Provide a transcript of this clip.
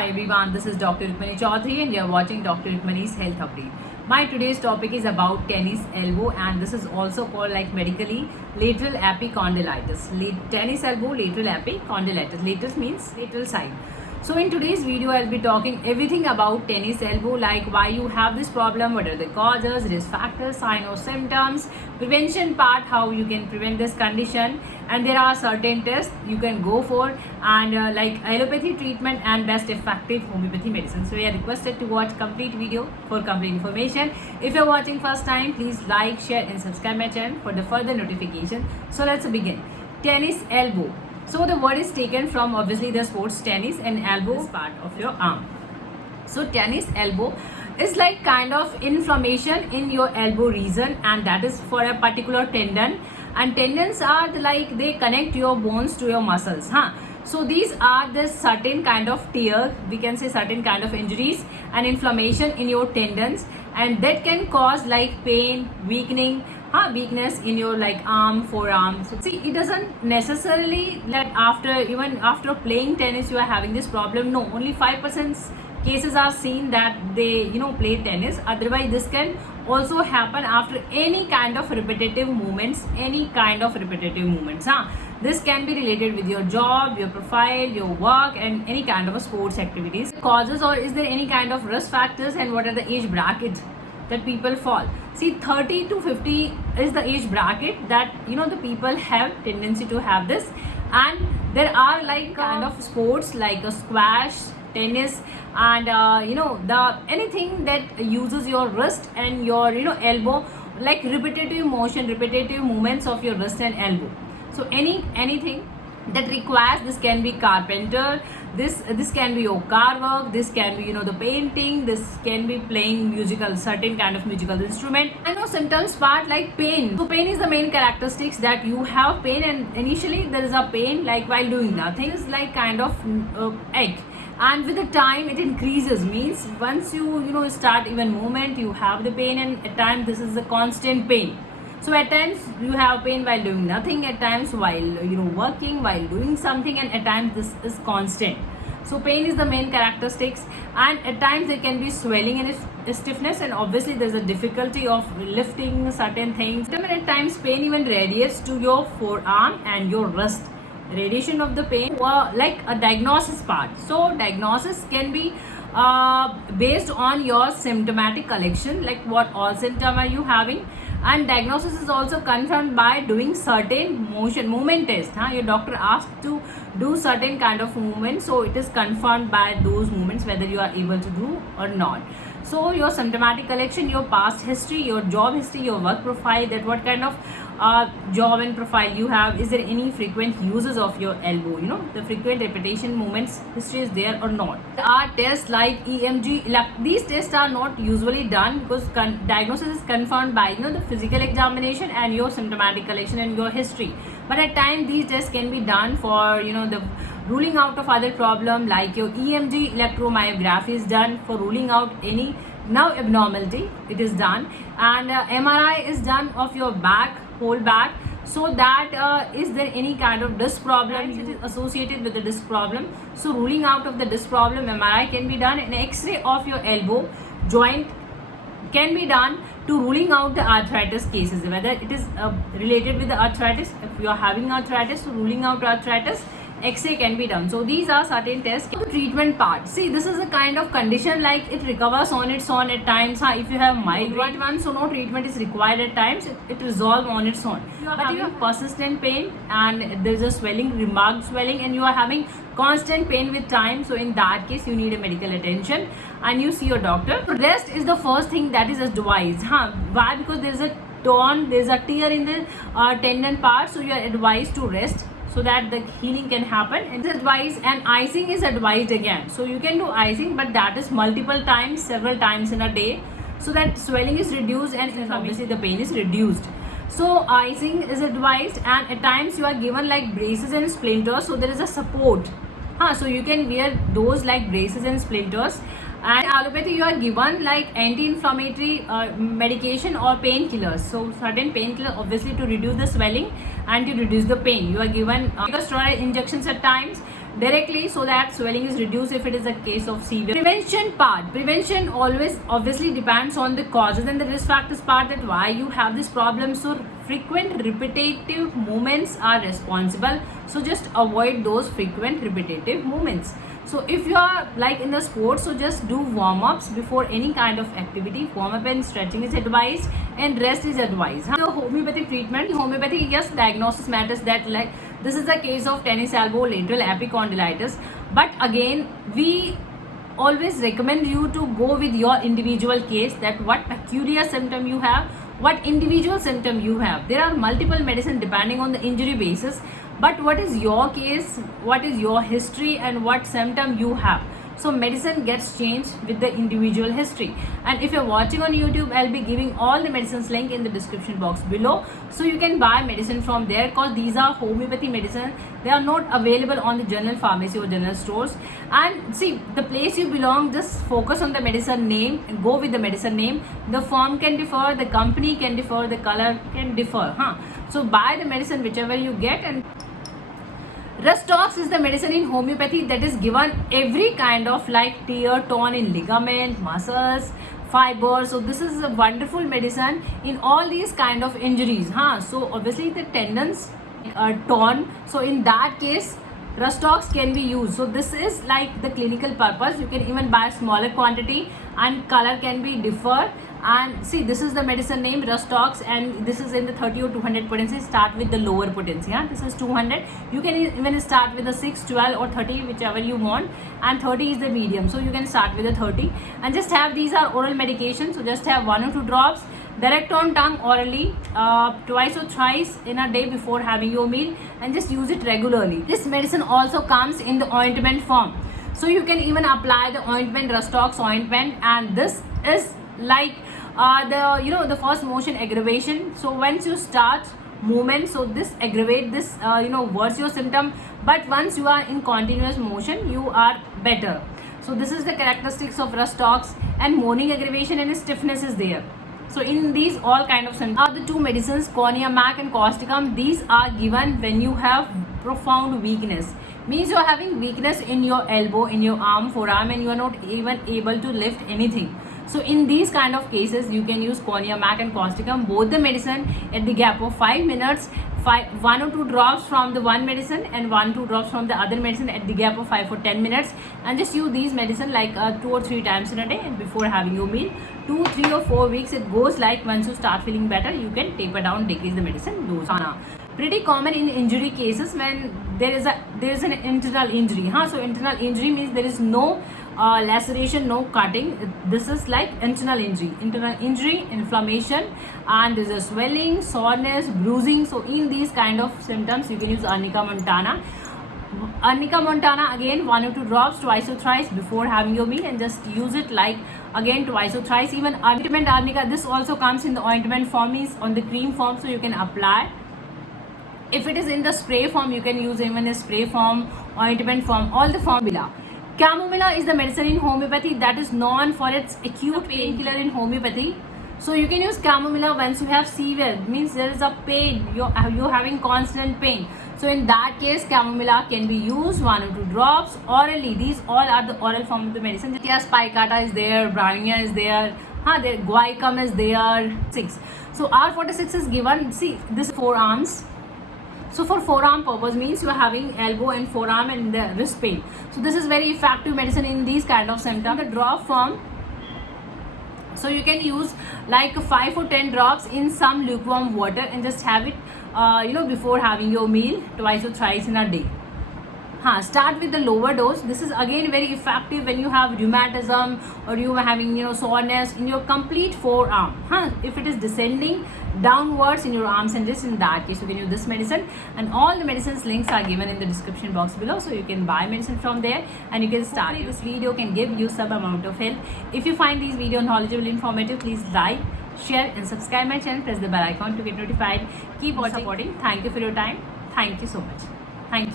Hi everyone, this is Dr. Rukmani Choudhary and you are watching Dr. Rukmani's Health Update. My today's topic is about tennis elbow, and this is also called like medically lateral epicondylitis. Tennis elbow, lateral epicondylitis. Lateral means lateral side. So in today's video, I'll be talking everything about tennis elbow, like why you have this problem, what are the causes, risk factors, sign or symptoms, prevention part, how you can prevent this condition, and there are certain tests you can go for, and like allopathy treatment and best effective homeopathy medicine. So you are requested to watch complete video for complete information. If you're watching first time, please like, share and subscribe my channel for the further notification. So let's begin. Tennis elbow. So the word is taken from obviously the sports tennis, and elbow is part of your arm. So tennis elbow is like kind of inflammation in your elbow region, and that is for a particular tendon, and tendons are like they connect your bones to your muscles. So these are the certain kind of tear, we can say certain kind of injuries and inflammation in your tendons, and that can cause like pain, weakness in your like arm, forearm. So see, it doesn't necessarily that even after playing tennis you are having this problem. No, only 5% cases are seen that they play tennis. Otherwise this can also happen after any kind of repetitive movements. This can be related with your job, your profile, your work, and any kind of a sports activities. Causes, or is there any kind of risk factors, and what are the age brackets that people fall? See, 30 to 50 is the age bracket that the people have tendency to have this, and there are like kind of sports like a squash, tennis, and the anything that uses your wrist and your elbow, like repetitive movements of your wrist and elbow. So anything that requires, this can be carpenter, this can be your car work, this can be the painting, this can be playing certain kind of musical instrument. I know symptoms part like pain. So pain is the main characteristics, that you have pain, and initially there is a pain like while doing nothing. It's like kind of ache, and with the time it increases, means once you start even movement you have the pain, and at times this is a constant pain. So at times you have pain while doing nothing, at times while working, while doing something, and at times this is constant. So pain is the main characteristics, and at times there can be swelling and stiffness, and obviously there's a difficulty of lifting certain things. And at times pain even radiates to your forearm and your wrist. Radiation of the pain, like a diagnosis part. So diagnosis can be based on your symptomatic collection, like what all symptom are you having, and diagnosis is also confirmed by doing certain movement test. Your doctor asked to do certain kind of movement, so it is confirmed by those movements whether you are able to do or not. So your symptomatic collection, your past history, your job history, your work profile, that what kind of job and profile you have, is there any frequent uses of your elbow, the frequent repetition movements history is there or not. There are tests like EMG. These tests are not usually done because diagnosis is confirmed by the physical examination and your symptomatic collection and your history. But at times these tests can be done for the ruling out of other problem, like your EMG electromyography is done for ruling out any nerve abnormality, it is done, and MRI is done of your whole back, so that is there any kind of disc problem, it is associated with the disc problem. So ruling out of the disc problem, MRI can be done, and X-ray of your elbow joint can be done to ruling out the arthritis cases, whether it is related with the arthritis. If you are having arthritis, so ruling out arthritis, X-ray can be done. So these are certain tests. The treatment part. See, this is a kind of condition like it recovers on its own at times. If you have mild one, so no treatment is required at times. It resolves on its own. But you have persistent pain and there is a swelling, remarked swelling, and you are having constant pain with time. So in that case, you need a medical attention and you see your doctor. So rest is the first thing that is advised. Why? Because there is a tear in the tendon part. So you are advised to rest, so that the healing can happen. And advice, and icing is advised again. So you can do icing, but that is multiple times, several times in a day, so that swelling is reduced and obviously the pain is reduced. So icing is advised, and at times you are given like braces and splinters, so there is a support. So you can wear those like braces and splinters. And allopathy, you are given like anti-inflammatory medication or painkillers. So certain painkillers obviously to reduce the swelling and to reduce the pain. You are given steroid injections at times directly so that swelling is reduced if it is a case of severe. Prevention part. Prevention always obviously depends on the causes and the risk factors part, that why you have this problem. So frequent repetitive movements are responsible. So just avoid those frequent repetitive movements. So if you are like in the sports, so just do warm-ups before any kind of activity. Warm-up and stretching is advised, and rest is advised. The homeopathic treatment. Homeopathy, yes, diagnosis matters, that like this is a case of tennis elbow, lateral epicondylitis. But again, we always recommend you to go with your individual case, that what peculiar symptom you have, what individual symptom you have. There are multiple medicine depending on the injury basis, but what is your case, what is your history, and what symptom you have. So medicine gets changed with the individual history. And if you're watching on YouTube, I'll be giving all the medicines link in the description box below, so you can buy medicine from there, because these are homeopathy medicine. They are not available on the general pharmacy or general stores. And see, the place you belong, just focus on the medicine name and go with the medicine name. The form can differ, the company can differ, the color can differ. So buy the medicine whichever you get. And Rhus Tox is the medicine in homeopathy that is given every kind of like tear, torn in ligament, muscles, fibers. So this is a wonderful medicine in all these kind of injuries. So obviously the tendons are torn. So in that case, Rhus Tox can be used. So this is like the clinical purpose. You can even buy smaller quantity, and color can be differ. And see, this is the medicine name, Rhus Tox, and this is in the 30 or 200 potency. Start with the lower potency. This is 200. You can even start with the 6, 12 or 30, whichever you want, and 30 is the medium. So you can start with the 30, and just have, these are oral medication. So just have 1 or 2 drops direct on tongue orally, twice or thrice in a day before having your meal, and just use it regularly. This medicine also comes in the ointment form. So you can even apply the ointment, Rhus Tox ointment, and this is like the first motion aggravation. So once you start movement, so this aggravate this worse your symptom, but once you are in continuous motion, you are better. So this is the characteristics of Rhus Tox. And morning aggravation and stiffness is there. So in these all kind of symptoms are the 2 medicines, Cornea Mac and Causticum. These are given when you have profound weakness. Means you are having weakness in your elbow, in your arm, forearm, and you are not even able to lift anything. So in these kind of cases, you can use Cornea Mac and Causticum, both the medicine at the gap of 5 minutes, 1 or 2 drops from the one medicine and 1 or 2 drops from the other medicine at the gap of 5 or 10 minutes. And just use these medicine like 2 or 3 times in a day, and before having your meal. 2, 3 or 4 weeks it goes. Like once you start feeling better, you can taper down, decrease the medicine dose. Pretty common in injury cases when there is an internal injury. So internal injury means there is no laceration, no cutting. This is like internal injury, inflammation, and there's a swelling, soreness, bruising. So in these kind of symptoms, you can use Arnica montana. Arnica montana, again 1 or 2 drops twice or thrice before having your meal, and just use it like again twice or thrice. Even ointment arnica, this also comes in the ointment form, is on the cream form, so you can apply. If it is in the spray form, you can use even a spray form, ointment form, all the formula. Chamomilla is the medicine in homeopathy that is known for its acute painkiller in homeopathy. So you can use chamomilla once you have severe, means there is a pain, you're having constant pain. So in that case, chamomilla can be used 1 or 2 drops orally. These all are the oral form of the medicine. Spicata is there, brownia is there, there guaiacum is there. 6. So R46 is given. See, this forearms. So for forearm purpose means you are having elbow and forearm and the wrist pain. So this is very effective medicine in these kind of symptoms. The drop form. So you can use like 5 or 10 drops in some lukewarm water and just have it before having your meal twice or thrice in a day. Start with the lower dose. This is again very effective when you have rheumatism or you are having soreness in your complete forearm. If it is descending downwards in your arms and wrists, in that case you can use this medicine. And all the medicines links are given in the description box below, so you can buy medicine from there and you can start. This video can give you some amount of help. If you find this video knowledgeable, informative, please like, share and subscribe my channel. Press the bell icon to get notified. Keep watching, supporting. Thank you for your time. Thank you so much. Thank you.